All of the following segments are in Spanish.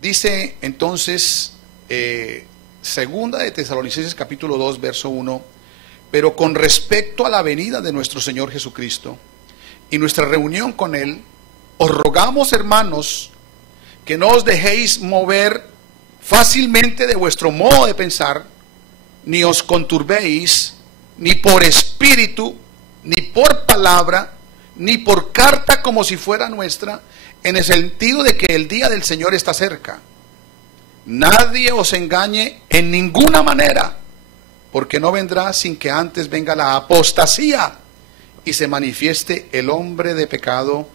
Dice entonces, segunda de Tesalonicenses capítulo 2, verso 1, pero con respecto a la venida de nuestro Señor Jesucristo y nuestra reunión con Él, os rogamos, hermanos, que no os dejéis mover fácilmente de vuestro modo de pensar, ni os conturbéis, ni por espíritu, ni por palabra, ni por carta como si fuera nuestra, en el sentido de que el día del Señor está cerca. Nadie os engañe en ninguna manera, porque no vendrá sin que antes venga la apostasía y se manifieste el hombre de pecado,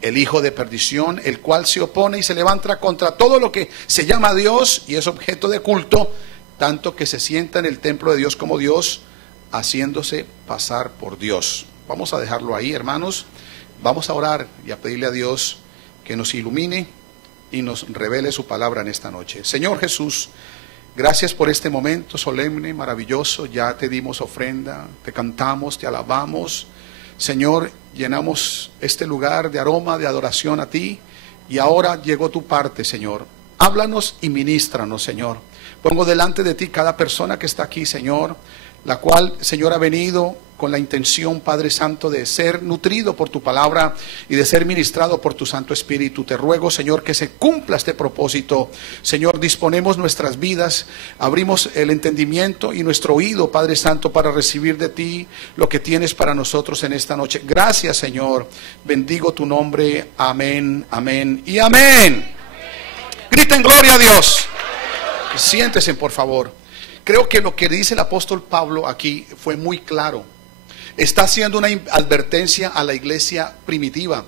el hijo de perdición, el cual se opone y se levanta contra todo lo que se llama Dios y es objeto de culto, tanto que se sienta en el templo de Dios como Dios, haciéndose pasar por Dios. Vamos a dejarlo ahí, hermanos. Vamos a orar y a pedirle a Dios que nos ilumine y nos revele su palabra en esta noche. Señor Jesús, gracias por este momento solemne, maravilloso. Ya te dimos ofrenda, te cantamos, te alabamos. Señor, llenamos este lugar de aroma, de adoración a ti. Y ahora llegó tu parte, Señor. Háblanos y ministranos, Señor. Pongo delante de ti cada persona que está aquí, Señor, la cual, Señor, ha venido con la intención, Padre Santo, de ser nutrido por tu palabra y de ser ministrado por tu Santo Espíritu. Te ruego, Señor, que se cumpla este propósito. Señor, disponemos nuestras vidas, abrimos el entendimiento y nuestro oído, Padre Santo, para recibir de ti lo que tienes para nosotros en esta noche. Gracias, Señor. Bendigo tu nombre. Amén, amén y amén. Griten gloria a Dios. Siéntese, por favor. Creo que lo que dice el apóstol Pablo aquí fue muy claro. Está haciendo una advertencia a la iglesia primitiva.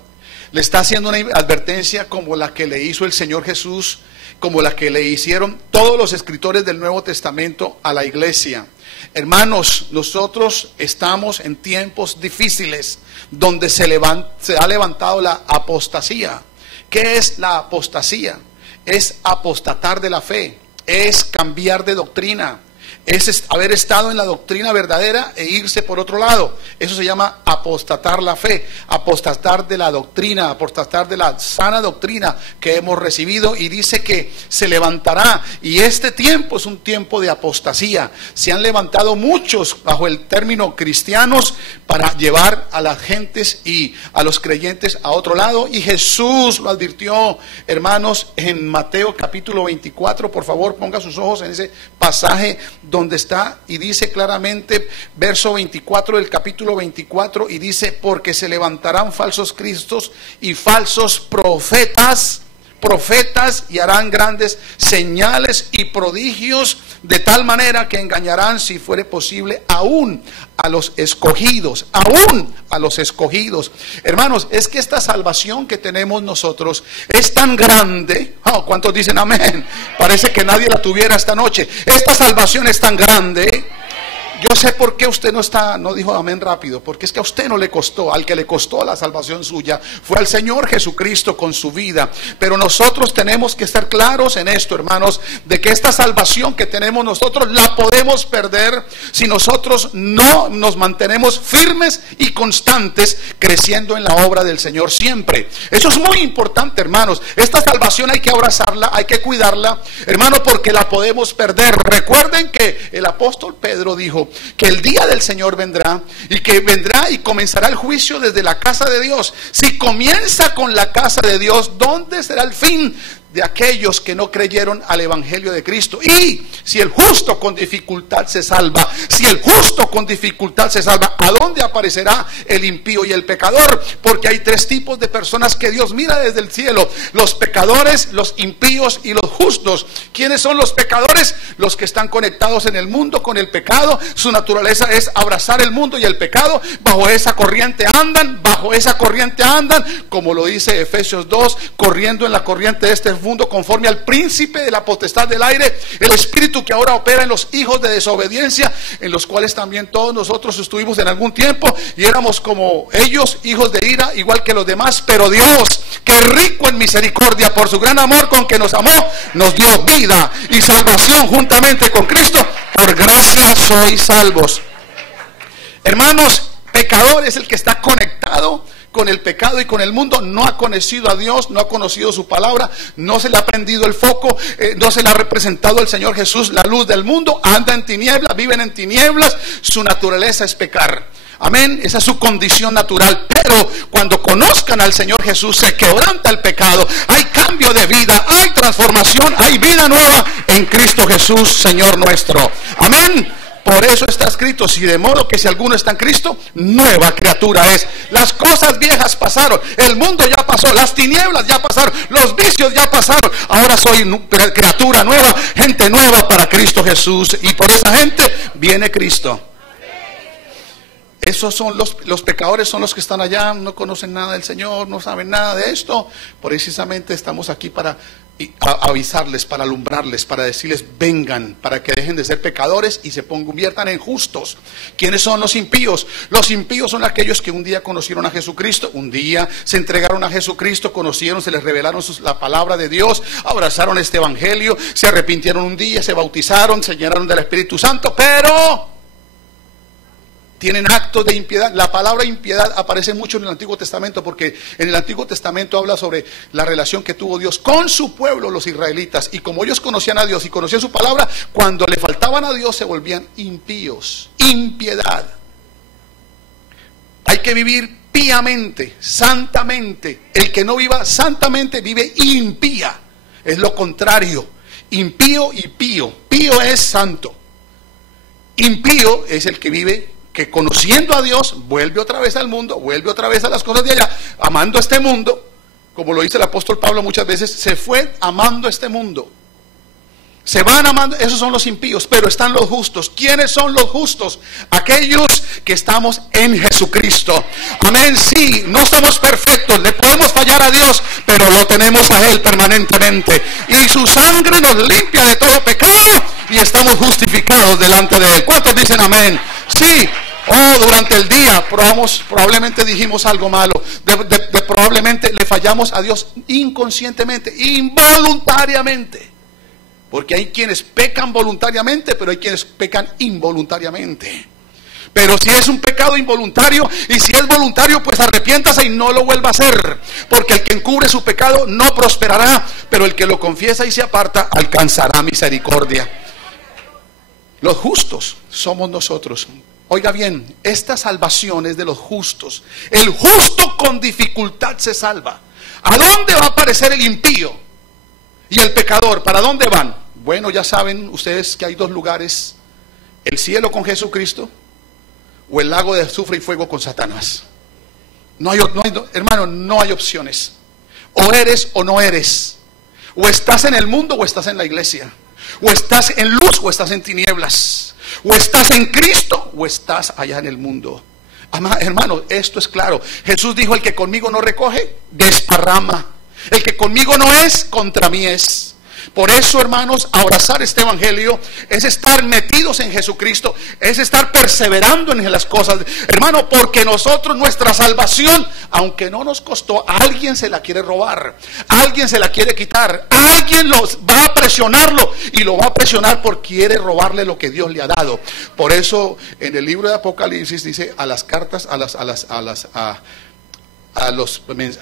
Le está haciendo una advertencia como la que le hizo el Señor Jesús, como la que le hicieron todos los escritores del Nuevo Testamento a la iglesia. Hermanos, nosotros estamos en tiempos difíciles donde se ha levantado la apostasía. ¿Qué es la apostasía? Es apostatar de la fe, es cambiar de doctrina, es haber estado en la doctrina verdadera e irse por otro lado. Eso se llama apostatar la fe, apostatar de la doctrina, apostatar de la sana doctrina que hemos recibido. Y dice que se levantará, y este tiempo es un tiempo de apostasía. Se han levantado muchos bajo el término cristianos para llevar a las gentes y a los creyentes a otro lado, y Jesús lo advirtió, hermanos, en Mateo capítulo 24. Por favor, ponga sus ojos en ese pasaje donde está, y dice claramente, verso 24 del capítulo 24, y dice: porque se levantarán falsos cristos y falsos profetas, y harán grandes señales y prodigios, de tal manera que engañarán, si fuere posible, aún a los escogidos, Hermanos, es que esta salvación que tenemos nosotros es tan grande. ¿Cuántos dicen amén? Parece que nadie la tuviera esta noche. Esta salvación es tan grande. Yo sé por qué usted no dijo amén rápido, porque es que a usted no le costó. Al que le costó la salvación suya fue al Señor Jesucristo con su vida. Pero nosotros tenemos que estar claros en esto, hermanos, de que esta salvación que tenemos nosotros la podemos perder si nosotros no nos mantenemos firmes y constantes, creciendo en la obra del Señor siempre. Eso es muy importante, hermanos. Esta salvación hay que abrazarla, hay que cuidarla, hermano, porque la podemos perder. Recuerden que el apóstol Pedro dijo que el día del Señor vendrá, y que vendrá y comenzará el juicio desde la casa de Dios. Si comienza con la casa de Dios, ¿dónde será el fin de aquellos que no creyeron al evangelio de Cristo? Y si el justo con dificultad se salva, ¿a dónde aparecerá el impío y el pecador? Porque hay tres tipos de personas que Dios mira desde el cielo: los pecadores, los impíos y los justos. ¿Quiénes son los pecadores? Los que están conectados en el mundo con el pecado. Su naturaleza es abrazar el mundo y el pecado. Bajo esa corriente andan, como lo dice Efesios 2, corriendo en la corriente de este mundo, conforme al príncipe de la potestad del aire, el espíritu que ahora opera en los hijos de desobediencia, en los cuales también todos nosotros estuvimos en algún tiempo, y éramos como ellos, hijos de ira, igual que los demás. Pero Dios, que rico en misericordia, por su gran amor con que nos amó, nos dio vida y salvación juntamente con Cristo. Por gracia sois salvos. Hermanos, pecador es el que está conectado con el pecado y con el mundo, no ha conocido a Dios, no ha conocido su palabra, no se le ha prendido el foco, no se le ha representado el Señor Jesús, la luz del mundo, anda en tinieblas, viven en tinieblas, su naturaleza es pecar. Amén, esa es su condición natural. Pero cuando conozcan al Señor Jesús, se quebranta el pecado, hay cambio de vida, hay transformación, hay vida nueva en Cristo Jesús, Señor nuestro. Amén. Por eso está escrito, si de modo que si alguno está en Cristo, nueva criatura es. Las cosas viejas pasaron, el mundo ya pasó, las tinieblas ya pasaron, los vicios ya pasaron. Ahora soy criatura nueva, gente nueva para Cristo Jesús. Y por esa gente viene Cristo. Esos son los pecadores, son los que están allá, no conocen nada del Señor, no saben nada de esto. Precisamente estamos aquí para avisarles, para alumbrarles, para decirles vengan, para que dejen de ser pecadores y se conviertan en justos. ¿Quiénes son los impíos? Los impíos son aquellos que un día conocieron a Jesucristo, un día se entregaron a Jesucristo, conocieron, se les revelaron la palabra de Dios, abrazaron este evangelio, se arrepintieron un día, se bautizaron, se llenaron del Espíritu Santo, pero tienen actos de impiedad. La palabra impiedad aparece mucho en el Antiguo Testamento, porque en el Antiguo Testamento habla sobre la relación que tuvo Dios con su pueblo, los israelitas. Y como ellos conocían a Dios y conocían su palabra, cuando le faltaban a Dios se volvían impíos. Impiedad. Hay que vivir piamente, santamente. El que no viva santamente vive impía. Es lo contrario. Impío y pío. Pío es santo. Impío es el que vive, que conociendo a Dios, vuelve otra vez al mundo, vuelve otra vez a las cosas de allá, amando este mundo, como lo dice el apóstol Pablo muchas veces, se fue amando este mundo. Se van amando, esos son los impíos, pero están los justos. ¿Quiénes son los justos? Aquellos que estamos en Jesucristo. Amén, sí, no somos perfectos, le podemos fallar a Dios, pero lo tenemos a Él permanentemente. Y su sangre nos limpia de todo pecado y estamos justificados delante de Él. ¿Cuántos dicen amén? Sí. Durante el día probablemente dijimos algo malo, probablemente le fallamos a Dios inconscientemente, involuntariamente. Porque hay quienes pecan voluntariamente, pero hay quienes pecan involuntariamente. Pero si es un pecado involuntario, y si es voluntario, pues arrepiéntase y no lo vuelva a hacer. Porque el que encubre su pecado no prosperará, pero el que lo confiesa y se aparta alcanzará misericordia. Los justos somos nosotros. Oiga bien, esta salvación es de los justos. El justo con dificultad se salva. ¿A dónde va a aparecer el impío y el pecador? ¿Para dónde van? Bueno, ya saben ustedes que hay dos lugares: el cielo con Jesucristo o el lago de azufre y fuego con Satanás. Hermano, no hay opciones. O eres o no eres. O estás en el mundo o estás en la iglesia. O estás en luz o estás en tinieblas. O estás en Cristo o estás allá en el mundo. Hermano, esto es claro. Jesús dijo: el que conmigo no recoge, desparrama. El que conmigo no es, contra mí es. Por eso, hermanos, abrazar este evangelio es estar metidos en Jesucristo, es estar perseverando en las cosas, hermano, porque nosotros, nuestra salvación, aunque no nos costó, alguien se la quiere robar, alguien se la quiere quitar, alguien va a presionarlo y lo va a presionar porque quiere robarle lo que Dios le ha dado. Por eso en el libro de Apocalipsis dice a las cartas,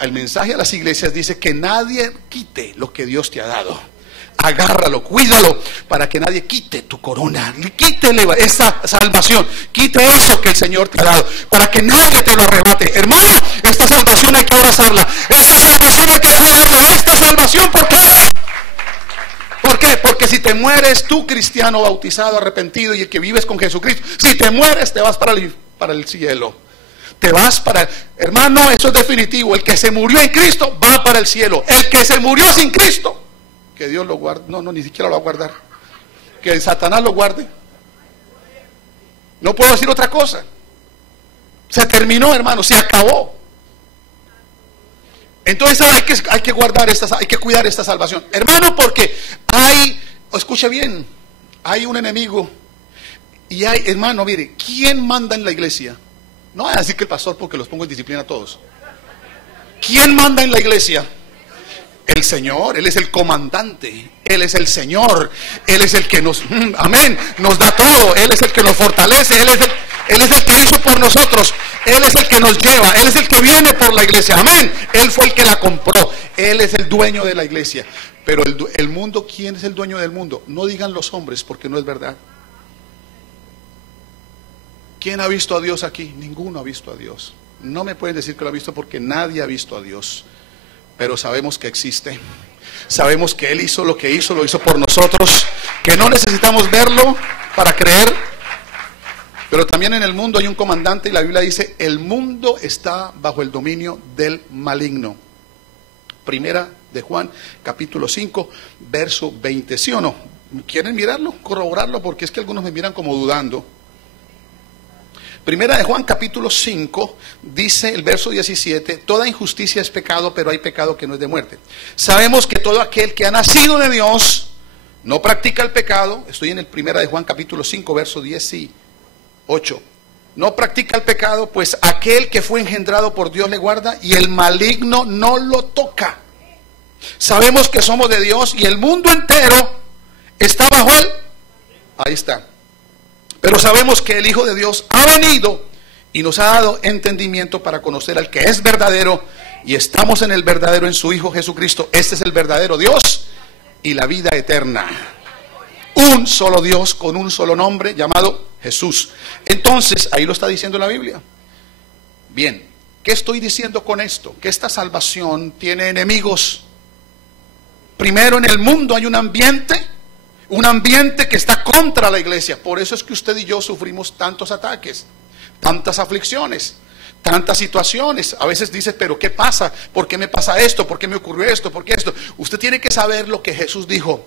el mensaje a las iglesias, dice que nadie quite lo que Dios te ha dado. Agárralo, cuídalo, para que nadie quite tu corona, quítele esa salvación, quite eso que el Señor te ha dado, para que nadie te lo arrebate. Hermano, esta salvación hay que abrazarla. Esta salvación hay que cuidarla. Esta salvación, ¿por qué? ¿Por qué? Porque si te mueres, tú cristiano bautizado, arrepentido y el que vives con Jesucristo, si te mueres, te vas para el cielo. Te vas para, hermano, eso es definitivo. El que se murió en Cristo va para el cielo. El que se murió sin Cristo, que Dios lo guarde, no, ni siquiera lo va a guardar, que Satanás lo guarde. No puedo decir otra cosa. Se terminó, hermano, se acabó. Entonces hay que guardar hay que cuidar esta salvación, hermano, porque escuche bien, hay un enemigo y hermano, mire, ¿quién manda en la iglesia? No voy a decir que el pastor, porque los pongo en disciplina a todos. ¿Quién manda en la iglesia? El Señor. Él es el comandante, Él es el Señor, Él es el que nos, amén, nos da todo, Él es el que nos fortalece, Él es el que hizo por nosotros. Él es el que nos lleva, Él es el que viene por la iglesia, amén. Él fue el que la compró, Él es el dueño de la iglesia. Pero el mundo, ¿quién es el dueño del mundo? No digan los hombres, porque no es verdad. ¿Quién ha visto a Dios aquí? Ninguno ha visto a Dios. No me pueden decir que lo ha visto, porque nadie ha visto a Dios. Pero sabemos que existe. Sabemos que Él hizo, lo hizo por nosotros, que no necesitamos verlo para creer. Pero también en el mundo hay un comandante, y la Biblia dice: el mundo está bajo el dominio del maligno. Primera de Juan, capítulo 5, verso 20. ¿Sí o no? ¿Quieren mirarlo? Corroborarlo, porque es que algunos me miran como dudando. Primera de Juan, capítulo 5, dice el verso 17: toda injusticia es pecado, pero hay pecado que no es de muerte. Sabemos que todo aquel que ha nacido de Dios no practica el pecado. Estoy en el Primera de Juan, capítulo 5, verso 18. No practica el pecado, pues aquel que fue engendrado por Dios le guarda, y el maligno no lo toca. Sabemos que somos de Dios, y el mundo entero está bajo él. Ahí está. Pero sabemos que el Hijo de Dios ha venido y nos ha dado entendimiento para conocer al que es verdadero, y estamos en el verdadero, en su Hijo Jesucristo. Este es el verdadero Dios y la vida eterna. Un solo Dios con un solo nombre, llamado Jesús. Entonces, ahí lo está diciendo la Biblia. Bien, ¿qué estoy diciendo con esto? Que esta salvación tiene enemigos. Primero, en el mundo hay un ambiente que está contra la iglesia. Por eso es que usted y yo sufrimos tantos ataques, tantas aflicciones, tantas situaciones. A veces dice: pero ¿qué pasa? ¿Por qué me pasa esto? ¿Por qué me ocurrió esto? ¿Por qué esto? Usted tiene que saber lo que Jesús dijo.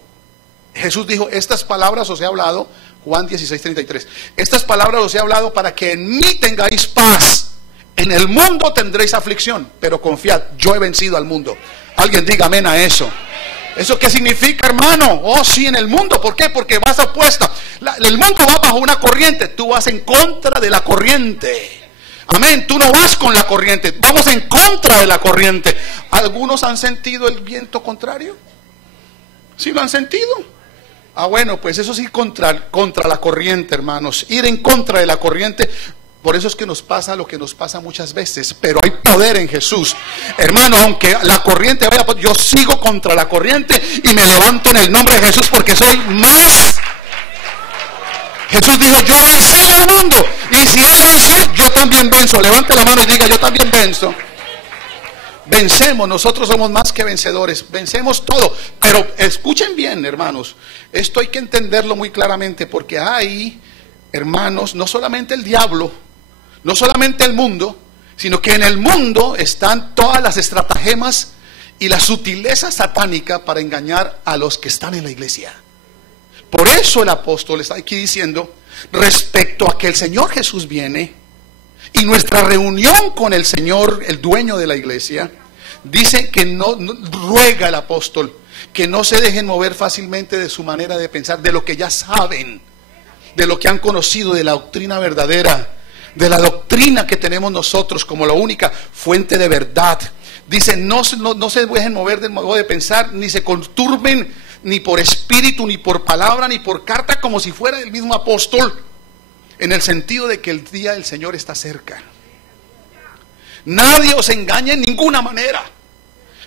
Jesús dijo: estas palabras os he hablado, Juan 16:33. Estas palabras os he hablado para que en mí tengáis paz. En el mundo tendréis aflicción, pero confiad, yo he vencido al mundo. Alguien diga amén a eso. ¿Eso qué significa, hermano? Oh, sí, en el mundo. ¿Por qué? Porque vas opuesta. El mundo va bajo una corriente, tú vas en contra de la corriente. Amén, tú no vas con la corriente, vamos en contra de la corriente. ¿Algunos han sentido el viento contrario? ¿Sí lo han sentido? Ah, bueno, pues eso sí, contra la corriente, hermanos. Ir en contra de la corriente. Por eso es que nos pasa lo que nos pasa muchas veces. Pero hay poder en Jesús, hermano. Aunque la corriente vaya, yo sigo contra la corriente y me levanto en el nombre de Jesús, porque soy más. Jesús dijo: yo vencí al mundo, y si Él venció, yo también venzo. Levante la mano y diga: yo también venzo. Vencemos, nosotros somos más que vencedores, vencemos todo. Pero escuchen bien, hermanos, esto hay que entenderlo muy claramente, porque hay, hermanos, no solamente el diablo, no solamente el mundo, sino que en el mundo están todas las estratagemas y la sutileza satánica para engañar a los que están en la iglesia. Por eso el apóstol está aquí diciendo, respecto a que el Señor Jesús viene y nuestra reunión con el Señor, el dueño de la iglesia, dice que no ruega el apóstol que no se dejen mover fácilmente de su manera de pensar, de lo que ya saben, de lo que han conocido, de la doctrina verdadera, de la doctrina que tenemos nosotros como la única fuente de verdad. Dice: no se dejen mover del modo de pensar, ni se conturben, ni por espíritu, ni por palabra, ni por carta, como si fuera el mismo apóstol, en el sentido de que el día del Señor está cerca. Nadie os engaña en ninguna manera.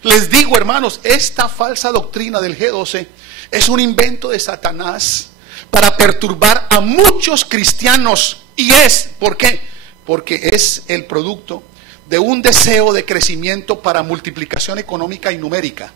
Les digo, hermanos, esta falsa doctrina del G12 es un invento de Satanás para perturbar a muchos cristianos. Y ¿por qué? Porque es el producto de un deseo de crecimiento para multiplicación económica y numérica.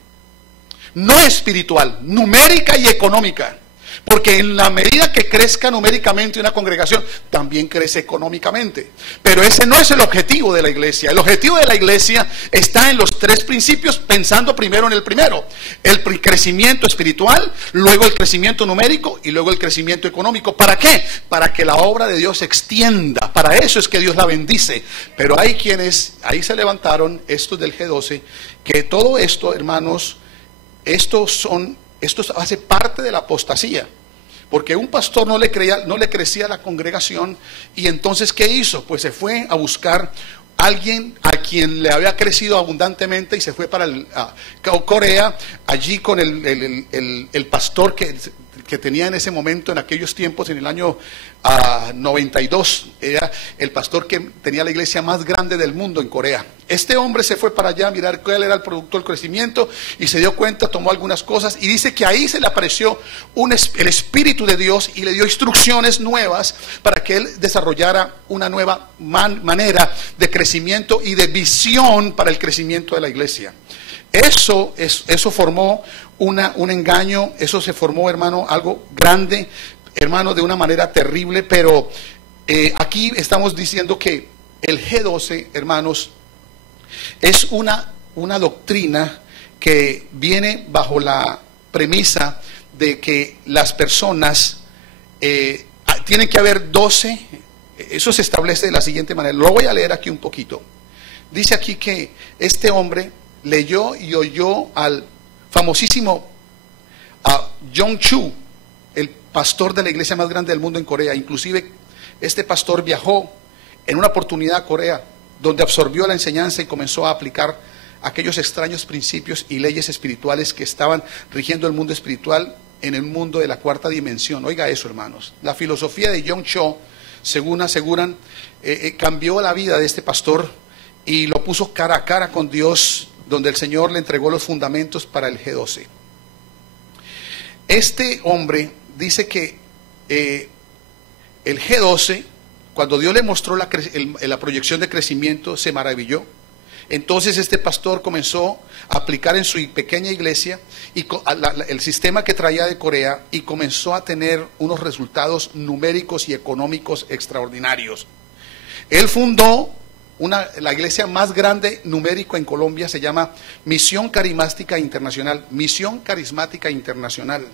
No espiritual, numérica y económica. Porque en la medida que crezca numéricamente una congregación, también crece económicamente. Pero ese no es el objetivo de la iglesia. El objetivo de la iglesia está en los tres principios, pensando primero en el primero: el crecimiento espiritual, luego el crecimiento numérico y luego el crecimiento económico. ¿Para qué? Para que la obra de Dios se extienda. Para eso es que Dios la bendice. Pero hay quienes, ahí se levantaron, estos del G12, que todo esto, hermanos, esto hace parte de la apostasía, porque un pastor no le crecía a la congregación, y entonces ¿qué hizo? Pues se fue a buscar a alguien a quien le había crecido abundantemente, y se fue para Corea, allí con el pastor que que tenía en ese momento, en aquellos tiempos, en el año 92, era el pastor que tenía la iglesia más grande del mundo en Corea. Este hombre se fue para allá a mirar cuál era el producto del crecimiento y se dio cuenta, tomó algunas cosas y dice que ahí se le apareció el Espíritu de Dios y le dio instrucciones nuevas para que él desarrollara una nueva manera de crecimiento y de visión para el crecimiento de la iglesia. Eso formó un engaño, eso se formó, hermano, algo grande, hermano, de una manera terrible, pero aquí estamos diciendo que el G12, hermanos, es una doctrina que viene bajo la premisa de que las personas tienen que haber 12, eso se establece de la siguiente manera, lo voy a leer aquí un poquito. Dice aquí que este hombre leyó y oyó al famosísimo Jong Chu, el pastor de la iglesia más grande del mundo en Corea. Inclusive este pastor viajó en una oportunidad a Corea, donde absorbió la enseñanza y comenzó a aplicar aquellos extraños principios y leyes espirituales que estaban rigiendo el mundo espiritual en el mundo de la cuarta dimensión. Oiga eso, hermanos. La filosofía de Jong Chu, según aseguran, cambió la vida de este pastor y lo puso cara a cara con Dios, donde el Señor le entregó los fundamentos para el G12. Este hombre dice que el G12, cuando Dios le mostró la proyección de crecimiento, se maravilló. Entonces este pastor comenzó a aplicar en su pequeña iglesia el sistema que traía de Corea y comenzó a tener unos resultados numéricos y económicos extraordinarios. Él fundó la iglesia más grande numérico en Colombia, se llama Misión Carismática Internacional. Misión Carismática Internacional.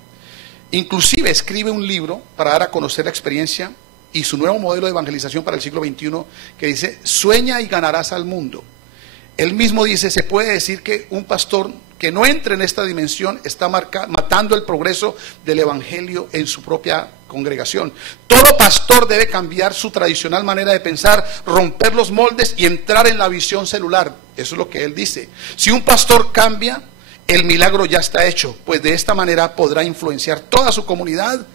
Inclusive escribe un libro para dar a conocer la experiencia y su nuevo modelo de evangelización para el siglo XXI, que dice: sueña y ganarás al mundo. Él mismo dice, se puede decir que un pastor que no entre en esta dimensión está matando el progreso del evangelio en su propia congregación. Todo pastor debe cambiar su tradicional manera de pensar, romper los moldes y entrar en la visión celular. Eso es lo que él dice. Si un pastor cambia, el milagro ya está hecho, pues de esta manera podrá influenciar toda su comunidad,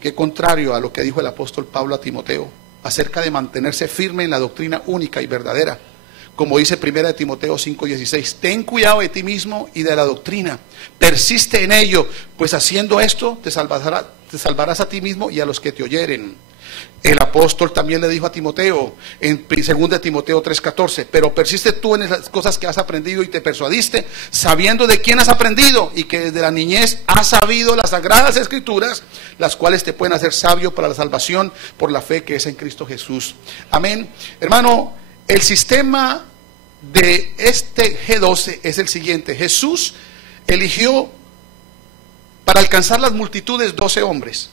que contrario a lo que dijo el apóstol Pablo a Timoteo acerca de mantenerse firme en la doctrina única y verdadera. Como dice 1 Timoteo 5:16, ten cuidado de ti mismo y de la doctrina, persiste en ello, pues haciendo esto te salvarás a ti mismo y a los que te oyeren. El apóstol también le dijo a Timoteo en 2 Timoteo 3:14, pero persiste tú en las cosas que has aprendido y te persuadiste, sabiendo de quién has aprendido y que desde la niñez has sabido las sagradas escrituras, las cuales te pueden hacer sabio para la salvación por la fe que es en Cristo Jesús. Amén. Hermano, el sistema de este G12 es el siguiente. Jesús eligió para alcanzar las multitudes 12 hombres.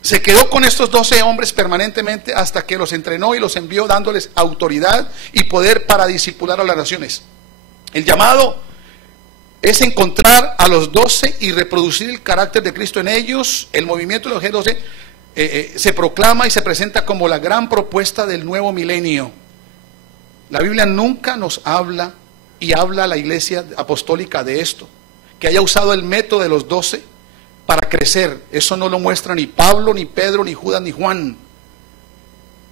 Se quedó con estos 12 hombres permanentemente hasta que los entrenó y los envió, dándoles autoridad y poder para discipular a las naciones. El llamado es encontrar a los 12 y reproducir el carácter de Cristo en ellos. El movimiento de los G12 se proclama y se presenta como la gran propuesta del nuevo milenio. La Biblia nunca nos habla, y habla la iglesia apostólica de esto, que haya usado el método de los 12 para crecer. Eso no lo muestra ni Pablo, ni Pedro, ni Judas, ni Juan.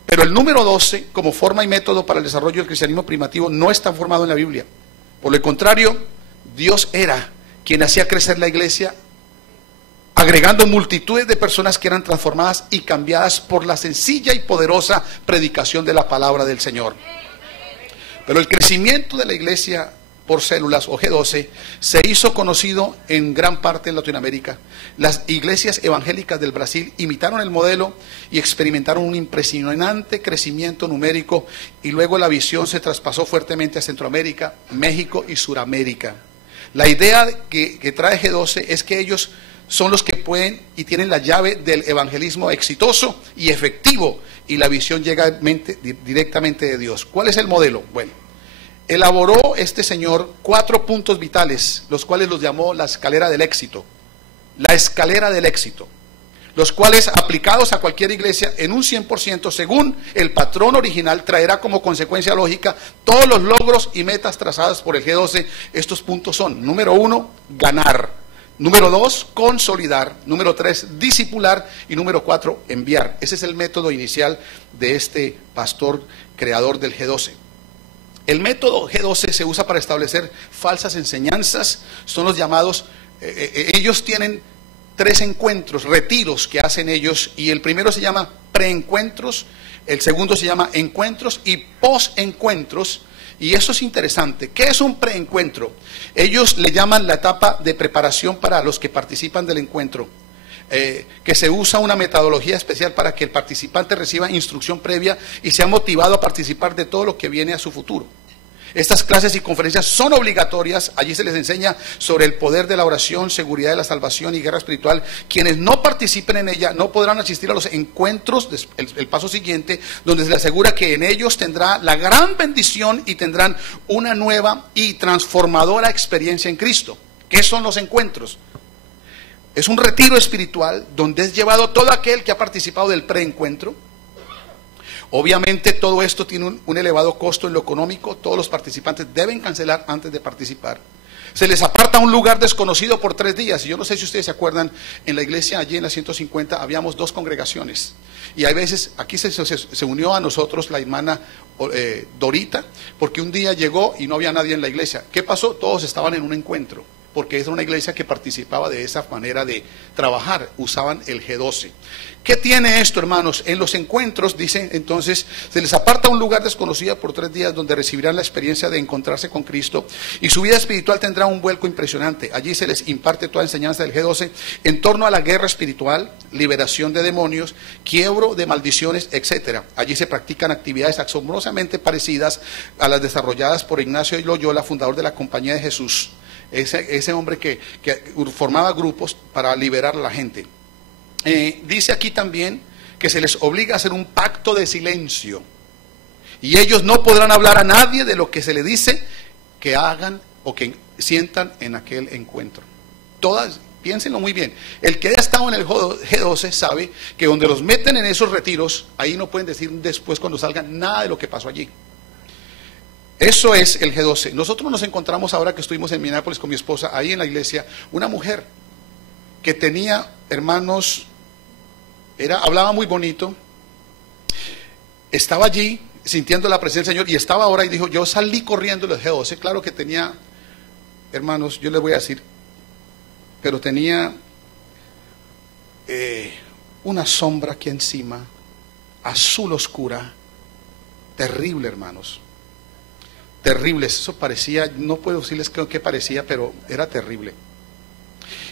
Pero el número 12, como forma y método para el desarrollo del cristianismo primitivo, no está formado en la Biblia. Por el contrario, Dios era quien hacía crecer la iglesia, agregando multitudes de personas que eran transformadas y cambiadas por la sencilla y poderosa predicación de la palabra del Señor. Pero el crecimiento de la iglesia por células o G12 se hizo conocido en gran parte en Latinoamérica. Las iglesias evangélicas del Brasil imitaron el modelo y experimentaron un impresionante crecimiento numérico, y luego la visión se traspasó fuertemente a Centroamérica, México y Suramérica. La idea que trae G12 es que ellos son los que pueden y tienen la llave del evangelismo exitoso y efectivo, y la visión llega directamente de Dios. ¿Cuál es el modelo? Bueno, elaboró este señor 4 puntos vitales, los cuales los llamó la escalera del éxito. La escalera del éxito, los cuales, aplicados a cualquier iglesia en un 100%, según el patrón original, traerá como consecuencia lógica todos los logros y metas trazadas por el G12. Estos puntos son: número 1, ganar. Número 2, consolidar. Número 3, discipular. Y número 4, enviar. Ese es el método inicial de este pastor creador del G12. El método G12 se usa para establecer falsas enseñanzas. Son los llamados, ellos tienen 3 encuentros, retiros que hacen ellos. Y el primero se llama preencuentros, el segundo se llama encuentros y posencuentros. Y eso es interesante. ¿Qué es un preencuentro? Ellos le llaman la etapa de preparación para los que participan del encuentro. Que se usa una metodología especial para que el participante reciba instrucción previa y sea motivado a participar de todo lo que viene a su futuro. Estas clases y conferencias son obligatorias. Allí se les enseña sobre el poder de la oración, seguridad de la salvación y guerra espiritual. Quienes no participen en ella no podrán asistir a los encuentros, el paso siguiente, donde se les asegura que en ellos tendrá la gran bendición y tendrán una nueva y transformadora experiencia en Cristo. ¿Qué son los encuentros? Es un retiro espiritual donde es llevado todo aquel que ha participado del preencuentro. Obviamente todo esto tiene un elevado costo en lo económico. Todos los participantes deben cancelar antes de participar. Se les aparta un lugar desconocido por 3 días. Y yo no sé si ustedes se acuerdan, en la iglesia allí en la 150 habíamos 2 congregaciones. Y hay veces, aquí se unió a nosotros la hermana Dorita, porque un día llegó y no había nadie en la iglesia. ¿Qué pasó? Todos estaban en un encuentro, porque es una iglesia que participaba de esa manera de trabajar, usaban el G12. ¿Qué tiene esto, hermanos? En los encuentros, dicen entonces, se les aparta un lugar desconocido por 3 días donde recibirán la experiencia de encontrarse con Cristo y su vida espiritual tendrá un vuelco impresionante. Allí se les imparte toda enseñanza del G12 en torno a la guerra espiritual, liberación de demonios, quiebro de maldiciones, etc. Allí se practican actividades asombrosamente parecidas a las desarrolladas por Ignacio de Loyola, fundador de la Compañía de Jesús. Ese hombre que formaba grupos para liberar a la gente. Dice aquí también que se les obliga a hacer un pacto de silencio. Y ellos no podrán hablar a nadie de lo que se les dice que hagan o que sientan en aquel encuentro. Piénsenlo muy bien. El que haya estado en el G12 sabe que donde los meten en esos retiros, ahí no pueden decir después cuando salgan nada de lo que pasó allí. Eso es el G12. Nosotros nos encontramos ahora que estuvimos en Minneapolis con mi esposa, ahí en la iglesia, una mujer que tenía, hermanos, hablaba muy bonito, estaba allí sintiendo la presencia del Señor y estaba ahora y dijo, yo salí corriendo del G12, claro que tenía, hermanos, yo les voy a decir, pero tenía una sombra aquí encima, azul oscura, terrible, hermanos. Terrible, eso parecía, no puedo decirles qué parecía, pero era terrible.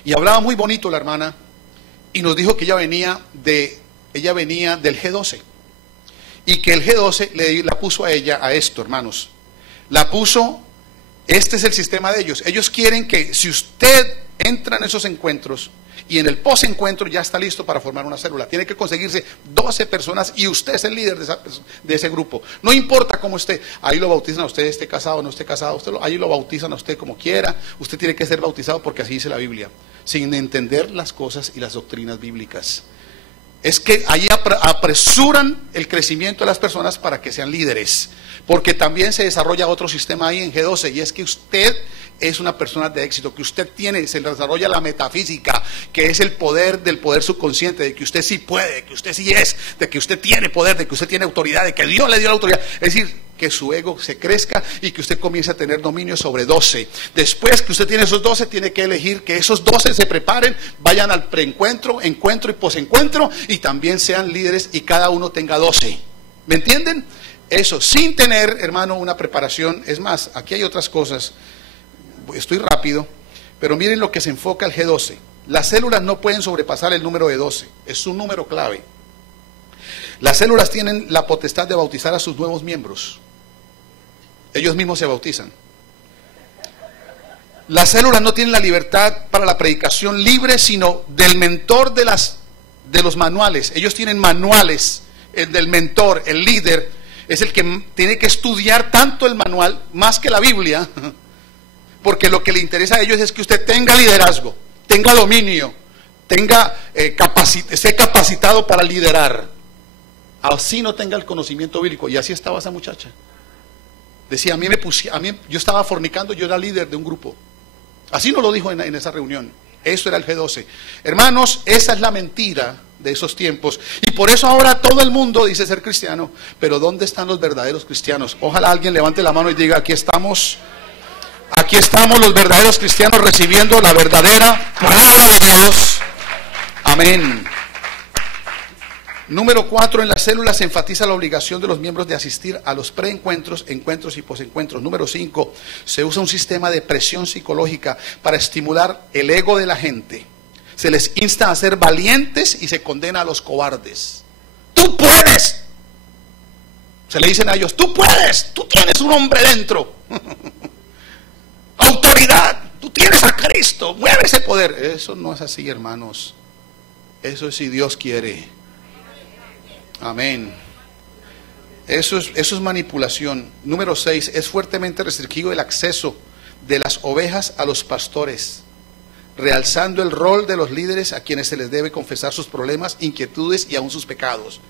Y hablaba muy bonito la hermana y nos dijo que ella venía del G12 y que el G12 la puso a ella a esto, hermanos. La puso, este es el sistema de ellos. Ellos quieren que si usted entra en esos encuentros y en el post-encuentro ya está listo para formar una célula. Tiene que conseguirse 12 personas y usted es el líder de ese grupo. No importa cómo esté, ahí lo bautizan a usted, esté casado o no esté casado, ahí lo bautizan a usted como quiera. Usted tiene que ser bautizado porque así dice la Biblia, sin entender las cosas y las doctrinas bíblicas. Es que ahí apresuran el crecimiento de las personas para que sean líderes, porque también se desarrolla otro sistema ahí en G12 y es que usted es una persona de éxito, que usted se desarrolla la metafísica, que es el poder del poder subconsciente, de que usted sí puede, de que usted sí es, de que usted tiene poder, de que usted tiene autoridad, de que Dios le dio la autoridad. Es decir, que su ego se crezca y que usted comience a tener dominio sobre 12. Después que usted tiene esos 12, tiene que elegir que esos 12 se preparen, vayan al preencuentro, encuentro y posencuentro y también sean líderes y cada uno tenga 12. ¿Me entienden? Eso, sin tener, hermano, una preparación. Es más, aquí hay otras cosas. Estoy rápido, pero miren lo que se enfoca el G12. Las células no pueden sobrepasar el número de 12. Es un número clave. Las células tienen la potestad de bautizar a sus nuevos miembros. Ellos mismos se bautizan. Las células no tienen la libertad para la predicación libre, sino del mentor de los manuales. Ellos tienen manuales. El del mentor, el líder, es el que tiene que estudiar tanto el manual, más que la Biblia, porque lo que le interesa a ellos es que usted tenga liderazgo, tenga dominio, esté capacitado para liderar. Así no tenga el conocimiento bíblico. Y así estaba esa muchacha. Decía, yo estaba fornicando, yo era líder de un grupo. Así nos lo dijo en esa reunión. Eso era el G12. Hermanos, esa es la mentira de esos tiempos. Y por eso ahora todo el mundo dice ser cristiano. Pero ¿dónde están los verdaderos cristianos? Ojalá alguien levante la mano y diga, aquí estamos. Aquí estamos los verdaderos cristianos recibiendo la verdadera palabra de Dios. Amén. Número 4, en las células se enfatiza la obligación de los miembros de asistir a los preencuentros, encuentros y posencuentros. Número 5, se usa un sistema de presión psicológica para estimular el ego de la gente. Se les insta a ser valientes y se condena a los cobardes. ¡Tú puedes! Se le dicen a ellos, ¡tú puedes! ¡Tú tienes un hombre dentro! ¡Autoridad! ¡Tú tienes a Cristo! ¡Mueve ese poder! Eso no es así, hermanos. Eso es si Dios quiere. Amén. Eso es manipulación. Número 6, es fuertemente restringido el acceso de las ovejas a los pastores, realzando el rol de los líderes a quienes se les debe confesar sus problemas, inquietudes y aún sus pecados.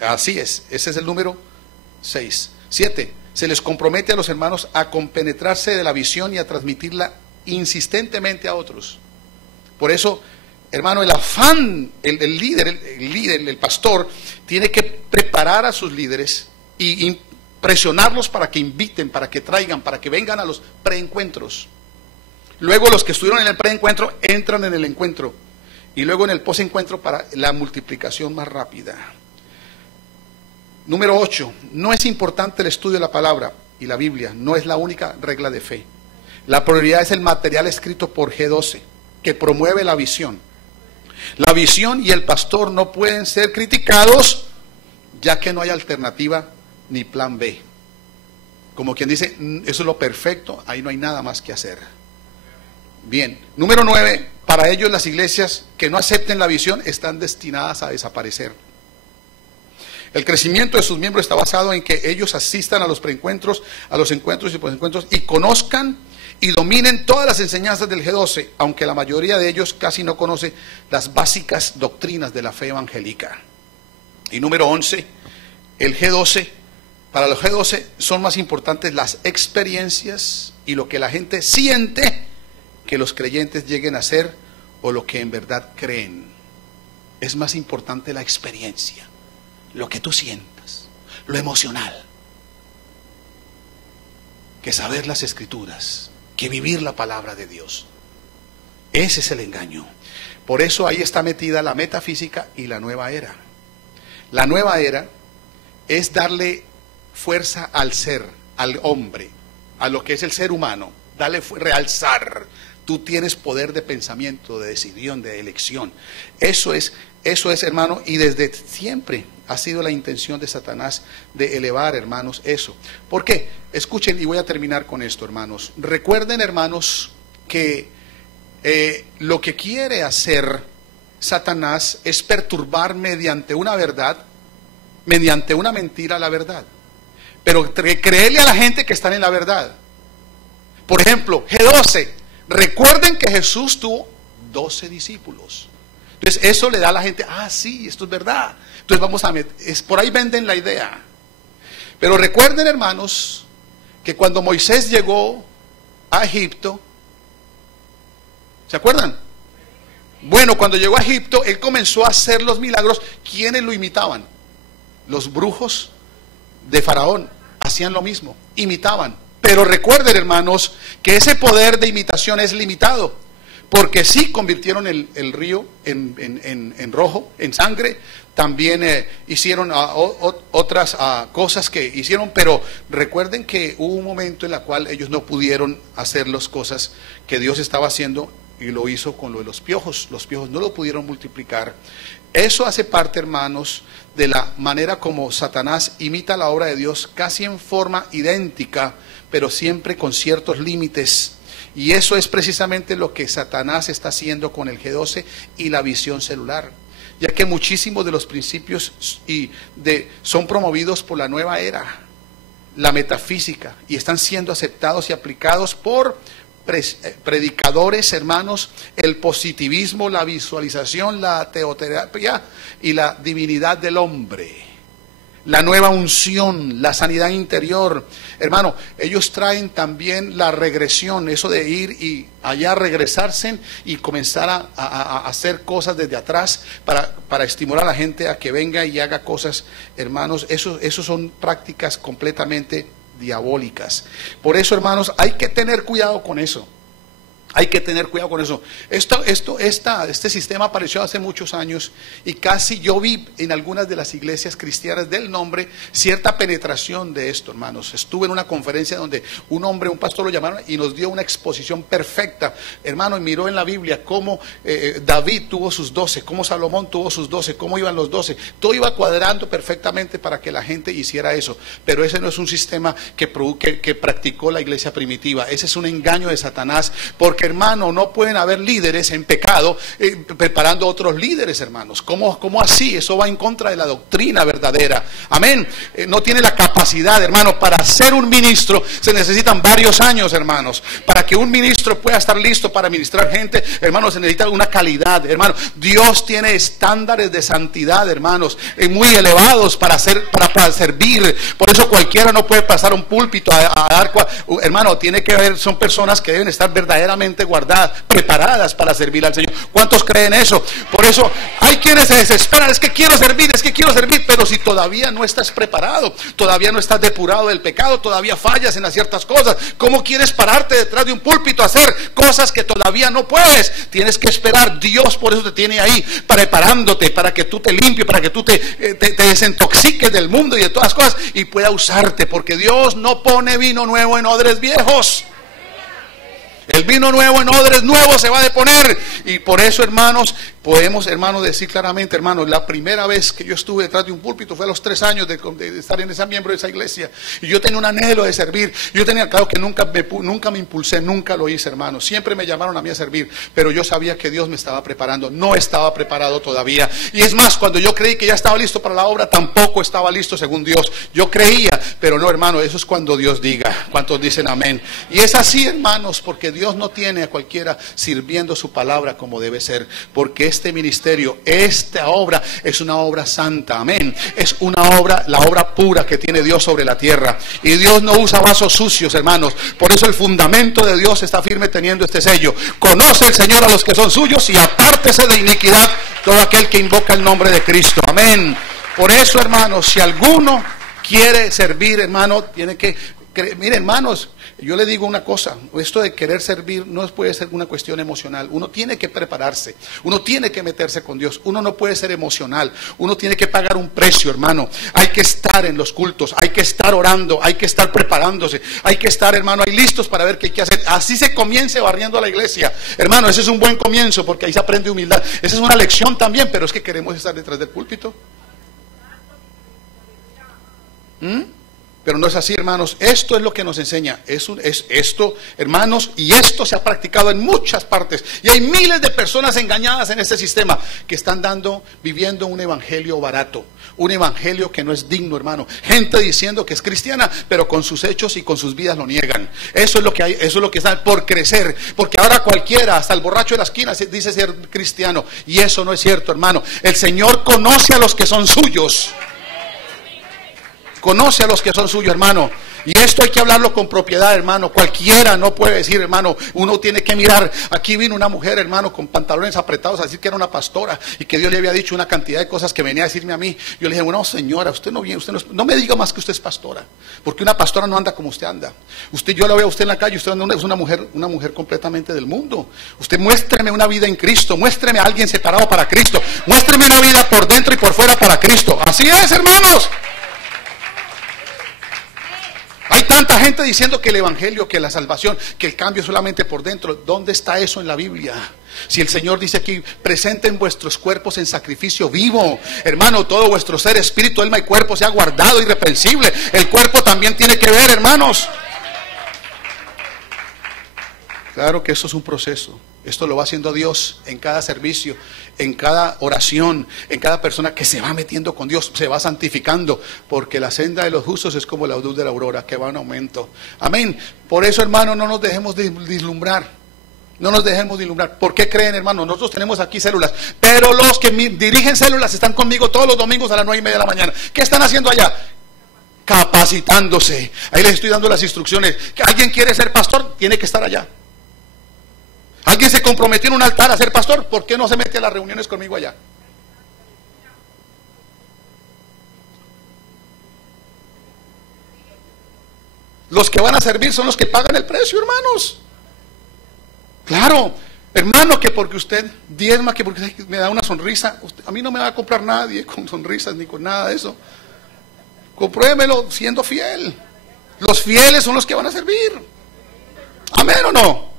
Así es, ese es el número 6. 7, se les compromete a los hermanos a compenetrarse de la visión y a transmitirla insistentemente a otros. Por eso, hermano, el afán, el líder, el pastor, tiene que preparar a sus líderes y presionarlos para que inviten, para que traigan, para que vengan a los preencuentros. Luego los que estuvieron en el preencuentro entran en el encuentro. Y luego en el posencuentro para la multiplicación más rápida. Número 8, no es importante el estudio de la palabra y la Biblia, no es la única regla de fe. La prioridad es el material escrito por G12, que promueve la visión. La visión y el pastor no pueden ser criticados, ya que no hay alternativa ni plan B. Como quien dice, eso es lo perfecto, ahí no hay nada más que hacer. Bien, número 9, para ellos las iglesias que no acepten la visión están destinadas a desaparecer. El crecimiento de sus miembros está basado en que ellos asistan a los preencuentros, a los encuentros y posencuentros y conozcan y dominen todas las enseñanzas del G12, aunque la mayoría de ellos casi no conoce las básicas doctrinas de la fe evangélica. Y número 11, el G12, para los G12 son más importantes las experiencias y lo que la gente siente que los creyentes lleguen a ser o lo que en verdad creen. Es más importante la experiencia, lo que tú sientas, lo emocional, que saber las escrituras, que vivir la palabra de Dios. Ese es el engaño. Por eso ahí está metida la metafísica y la nueva era. La nueva era es darle fuerza al ser, al hombre, a lo que es el ser humano, realzar. Tú tienes poder de pensamiento, de decisión, de elección. Eso es, hermano, y desde siempre ha sido la intención de Satanás de elevar, hermanos, eso. ¿Por qué? Escuchen, y voy a terminar con esto, hermanos. Recuerden, hermanos, que lo que quiere hacer Satanás es perturbar mediante una verdad, mediante una mentira la verdad. Pero creerle a la gente que están en la verdad. Por ejemplo, G12. Recuerden que Jesús tuvo 12 discípulos. Entonces eso le da a la gente, sí, esto es verdad. Entonces vamos a por ahí venden la idea. Pero recuerden, hermanos, que cuando Moisés llegó a Egipto, ¿se acuerdan? Bueno, cuando llegó a Egipto, él comenzó a hacer los milagros. ¿Quiénes lo imitaban? Los brujos de Faraón hacían lo mismo, imitaban. Pero recuerden, hermanos, que ese poder de imitación es limitado, porque sí convirtieron el río en rojo, en sangre. También hicieron otras cosas que hicieron, pero recuerden que hubo un momento en el cual ellos no pudieron hacer las cosas que Dios estaba haciendo, y lo hizo con lo de los piojos. Los piojos no lo pudieron multiplicar. Eso hace parte, hermanos, de la manera como Satanás imita la obra de Dios, casi en forma idéntica, pero siempre con ciertos límites. Y eso es precisamente lo que Satanás está haciendo con el G12 y la visión celular, ya que muchísimos de los principios son promovidos por la nueva era, la metafísica, y están siendo aceptados y aplicados por predicadores, hermanos, el positivismo, la visualización, la teoterapia y la divinidad del hombre. la nueva unción, la sanidad interior. Hermano, ellos traen también la regresión, eso de ir y allá regresarse y comenzar a hacer cosas desde atrás para estimular a la gente a que venga y haga cosas. Hermanos, eso son prácticas completamente diabólicas. Por eso, hermanos, hay que tener cuidado con eso. Hay que tener cuidado con eso. Este sistema apareció hace muchos años y casi yo vi en algunas de las iglesias cristianas del nombre cierta penetración de esto, hermanos. Estuve en una conferencia donde un pastor lo llamaron y nos dio una exposición perfecta, hermano, y miró en la Biblia cómo David tuvo sus 12, cómo Salomón tuvo sus 12, cómo iban los 12. Todo iba cuadrando perfectamente para que la gente hiciera eso. Pero ese no es un sistema que practicó la iglesia primitiva. Ese es un engaño de Satanás, porque hermano, no pueden haber líderes en pecado preparando otros líderes, hermanos. ¿Cómo así? Eso va en contra de la doctrina verdadera. Amén. No tiene la capacidad, hermano. Para ser un ministro se necesitan varios años, hermanos. Para que un ministro pueda estar listo para ministrar gente, hermanos, se necesita una calidad, hermano. Dios tiene estándares de santidad, hermanos, muy elevados para servir. Por eso cualquiera no puede pasar a un púlpito a dar, hermano, tiene que haber, son personas que deben estar verdaderamente guardadas, preparadas para servir al Señor. ¿Cuántos creen eso? Por eso hay quienes se desesperan, es que quiero servir, pero si todavía no estás preparado, todavía no estás depurado del pecado, todavía fallas en ciertas cosas, ¿cómo quieres pararte detrás de un púlpito a hacer cosas que todavía no puedes? Tienes que esperar. Dios por eso te tiene ahí, preparándote, para que tú te limpies, para que tú te desintoxiques del mundo y de todas cosas y pueda usarte, porque Dios no pone vino nuevo en odres viejos. El vino nuevo en odres nuevos se va a deponer. Y por eso, hermanos, podemos, hermanos, decir claramente, hermanos, la primera vez que yo estuve detrás de un púlpito fue a los 3 años de estar en ese miembro de esa iglesia. Y yo tenía un anhelo de servir. Yo tenía claro que nunca me impulsé, nunca lo hice, hermanos. Siempre me llamaron a mí a servir, pero yo sabía que Dios me estaba preparando. No estaba preparado todavía. Y es más, cuando yo creí que ya estaba listo para la obra, tampoco estaba listo según Dios. Yo creía, pero no, hermano, eso es cuando Dios diga. ¿Cuántos dicen amén? Y es así, hermanos, porque Dios no tiene a cualquiera sirviendo su palabra como debe ser, porque este ministerio, esta obra es una obra santa, amén, es una obra, la obra pura que tiene Dios sobre la tierra, y Dios no usa vasos sucios, hermanos. Por eso el fundamento de Dios está firme teniendo este sello: conoce el Señor a los que son suyos y apártese de iniquidad todo aquel que invoca el nombre de Cristo, amén. Por eso, hermanos, si alguno quiere servir, hermano, tiene que mire, hermanos, yo le digo una cosa: esto de querer servir no puede ser una cuestión emocional. Uno tiene que prepararse, uno tiene que meterse con Dios, uno no puede ser emocional, uno tiene que pagar un precio, hermano. Hay que estar en los cultos, hay que estar orando, hay que estar preparándose, hay que estar, hermano, ahí listos para ver qué hay que hacer. Así se comience barriendo a la iglesia, hermano. Ese es un buen comienzo, porque ahí se aprende humildad. Esa es una lección también, pero es que queremos estar detrás del púlpito. Pero no es así, hermanos. Esto es lo que nos enseña. Es esto, hermanos, y esto se ha practicado en muchas partes. Y hay miles de personas engañadas en este sistema que están viviendo un evangelio barato, un evangelio que no es digno, hermano. Gente diciendo que es cristiana, pero con sus hechos y con sus vidas lo niegan. Eso es lo que hay, eso es lo que está por crecer. Porque ahora cualquiera, hasta el borracho de la esquina, dice ser cristiano. Y eso no es cierto, hermano. El Señor conoce a los que son suyos. Conoce a los que son suyos, hermano. Y esto hay que hablarlo con propiedad, hermano. Cualquiera no puede decir, hermano. Uno tiene que mirar. Aquí vino una mujer, hermano, con pantalones apretados a decir que era una pastora y que Dios le había dicho una cantidad de cosas que venía a decirme a mí. Yo le dije, bueno, señora, usted no viene, no me diga más que usted es pastora, porque una pastora no anda como usted anda. Yo la veo a usted en la calle, usted es una mujer completamente del mundo. Usted muéstreme una vida en Cristo, muéstreme a alguien separado para Cristo, muéstreme una vida por dentro y por fuera para Cristo. Así es, hermanos. Hay tanta gente diciendo que el evangelio, que la salvación, que el cambio solamente por dentro. ¿Dónde está eso en la Biblia? Si el Señor dice aquí, presenten vuestros cuerpos en sacrificio vivo, hermano, todo vuestro ser, espíritu, alma y cuerpo sea guardado irreprensible. El cuerpo también tiene que ver, hermanos. Claro que eso es un proceso. Esto lo va haciendo Dios en cada servicio, en cada oración, en cada persona que se va metiendo con Dios, se va santificando, porque la senda de los justos es como la luz de la aurora, que va en aumento. Amén. Por eso, hermano, no nos dejemos deslumbrar. No nos dejemos dilumbrar. ¿Por qué creen, hermano? Nosotros tenemos aquí células, pero los que dirigen células están conmigo todos los domingos a las 9:30 de la mañana. ¿Qué están haciendo allá? Capacitándose. Ahí les estoy dando las instrucciones. ¿Que alguien quiere ser pastor? Tiene que estar allá. ¿Alguien se comprometió en un altar a ser pastor? ¿Por qué no se mete a las reuniones conmigo allá? Los que van a servir son los que pagan el precio, hermanos. Claro, hermano, que porque usted diezma, que porque me da una sonrisa, a mí no me va a comprar nadie con sonrisas ni con nada de eso. Compruébelo siendo fiel. Los fieles son los que van a servir. ¿Amén o no?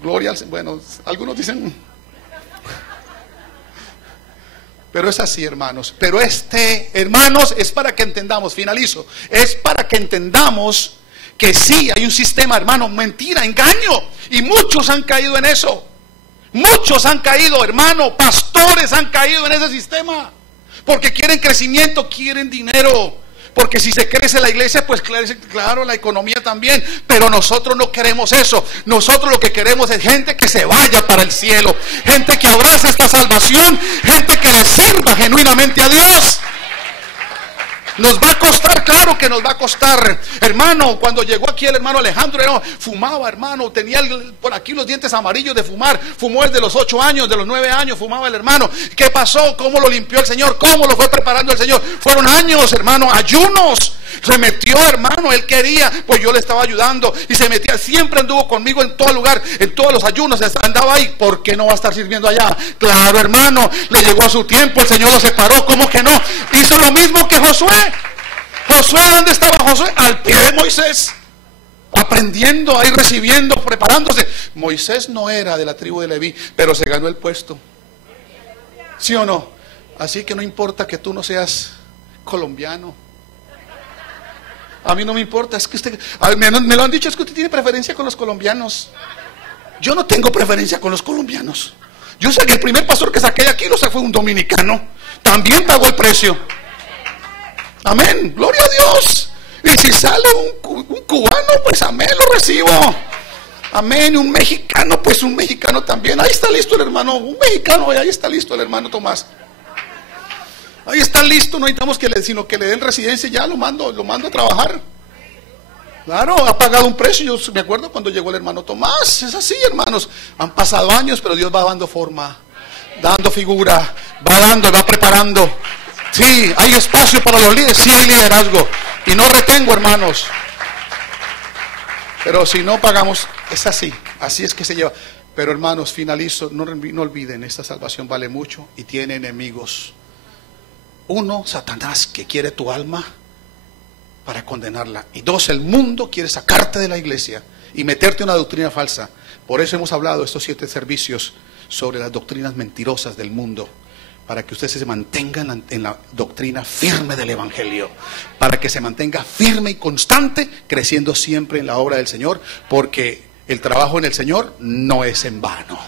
Gloria al Señor. Bueno, algunos dicen, pero es así, hermanos. Pero hermanos, es para que entendamos, finalizo, es para que entendamos que sí, hay un sistema, hermano, mentira, engaño, y muchos han caído en eso. Muchos han caído, hermano, pastores han caído en ese sistema, porque quieren crecimiento, quieren dinero. Porque si se crece la iglesia, pues claro, la economía también. Pero nosotros no queremos eso. Nosotros lo que queremos es gente que se vaya para el cielo, gente que abrace esta salvación, gente que le sirva genuinamente a Dios. Nos va a costar, claro que nos va a costar. Hermano, cuando llegó aquí el hermano Alejandro, fumaba, hermano, tenía por aquí los dientes amarillos de fumar. Fumó desde los 8 años, de los 9 años fumaba el hermano. ¿Qué pasó? ¿Cómo lo limpió el Señor? ¿Cómo lo fue preparando el Señor? Fueron años, hermano, ayunos. Se metió, hermano, él quería, pues yo le estaba ayudando y se metía, siempre anduvo conmigo en todo lugar, en todos los ayunos, andaba ahí. ¿Por qué no va a estar sirviendo allá? Claro, hermano, le llegó a su tiempo, el Señor lo separó. ¿Cómo que no? Hizo lo mismo que Josué. Josué, ¿dónde estaba Josué? Al pie de Moisés, aprendiendo, ahí recibiendo, preparándose. Moisés no era de la tribu de Leví, pero se ganó el puesto. ¿Sí o no? Así que no importa que tú no seas colombiano. A mí no me importa, es que usted, me lo han dicho, es que usted tiene preferencia con los colombianos. Yo no tengo preferencia con los colombianos. Yo sé que el primer pastor que saqué de aquí fue un dominicano. También pagó el precio. Amén, gloria a Dios. Y si sale un cubano, pues amén, lo recibo. Amén, un mexicano, pues un mexicano también. Ahí está listo el hermano, un mexicano, ahí está listo el hermano Tomás. Ahí está listo, no necesitamos sino que le den residencia, ya lo mando a trabajar. Claro, ha pagado un precio. Yo me acuerdo cuando llegó el hermano Tomás. Es así, hermanos. Han pasado años, pero Dios va dando forma, dando figura, va preparando. Sí, hay espacio para los líderes, sí hay liderazgo. Y no retengo, hermanos. Pero si no pagamos, es así es que se lleva. Pero hermanos, finalizo, no olviden, esta salvación vale mucho y tiene enemigos. Uno, Satanás, que quiere tu alma para condenarla. Y dos, el mundo quiere sacarte de la iglesia y meterte en una doctrina falsa. Por eso hemos hablado estos 7 servicios sobre las doctrinas mentirosas del mundo, para que usted se mantenga en la doctrina firme del Evangelio, para que se mantenga firme y constante, creciendo siempre en la obra del Señor, porque el trabajo en el Señor no es en vano.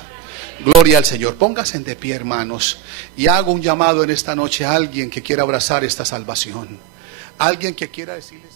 Gloria al Señor. Pónganse de pie, hermanos, y hago un llamado en esta noche a alguien que quiera abrazar esta salvación, alguien que quiera decirles: